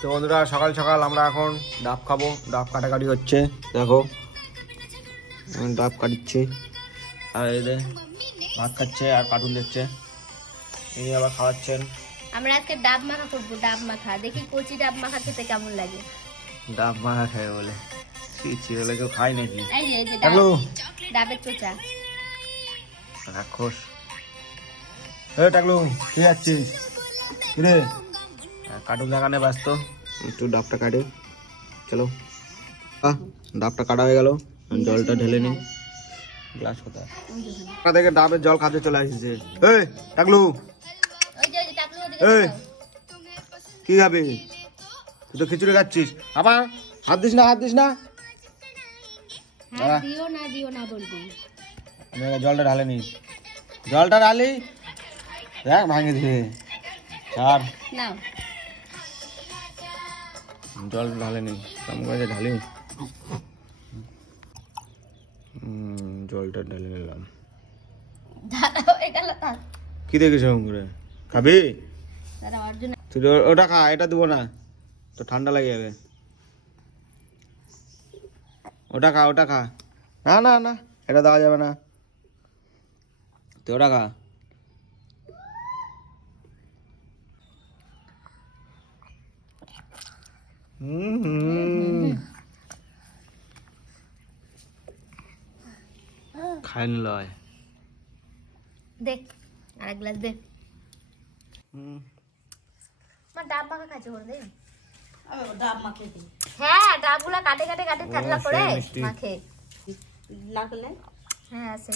তো বন্ধুরা সকাল সকাল আমরা এখন ডাব খাবো, ডাব কাটাকাটি হচ্ছে দেখো, ডাব কাটছি আর এদের ভাত খাচ্ছে আর কার্টুন দেখছে, এই আবার খাওয়াচ্ছেন। আমরা আজকে ডাব মাখা করবো, ডাব মাখা দেখি কচি ডাব মাখা খেতে কেমন লাগে। ডাব মাখা খায় বলে বলে কেউ খায় নাকি? এই যে ডাবের চোচা রাক্ষস। টাকলু তুই যাচ্ছিস রে? কার্টুন দেখানে ব্যস্ত, একটু ডাবটা কাটে। চলো ডাবটা কাটা হয়ে গেল, জলটা ঢেলে নি। গ্লাস কোথায়? দেখে ডাবের জল খাতে চলে আসছে। এই টাকলু, এই কি খাবি? তুই তো খিচুড়ি খাচ্ছিস, আবার হাত দিস না, হাত দিস না। দিও না বলবি। জলটা ঢালে নি, জলটা ঢালি দেখ ভাঙে দিবে। আর নাও জল ঢালে নি, কেমন করে ঢালি। জলটা ঢেলে নিলাম। কি দেখিস করে খাবি? তুই ওটা খা, এটা দেবো না তো ঠান্ডা লাগে যাবে। ওটা খা, ওটা খা। না না না, এটা দেওয়া যাবে না, তুই ওটা খা। খাই লয় দেখ আর এক গ্লাস দে। ডাব মাখা খাচ্ছে করে দে। ডাব মাখে দি। হ্যাঁ ডাবগুলা কাটে কাটে কাটে ঠান্ডা করে মাখে। লাগলে হ্যাঁ আছে।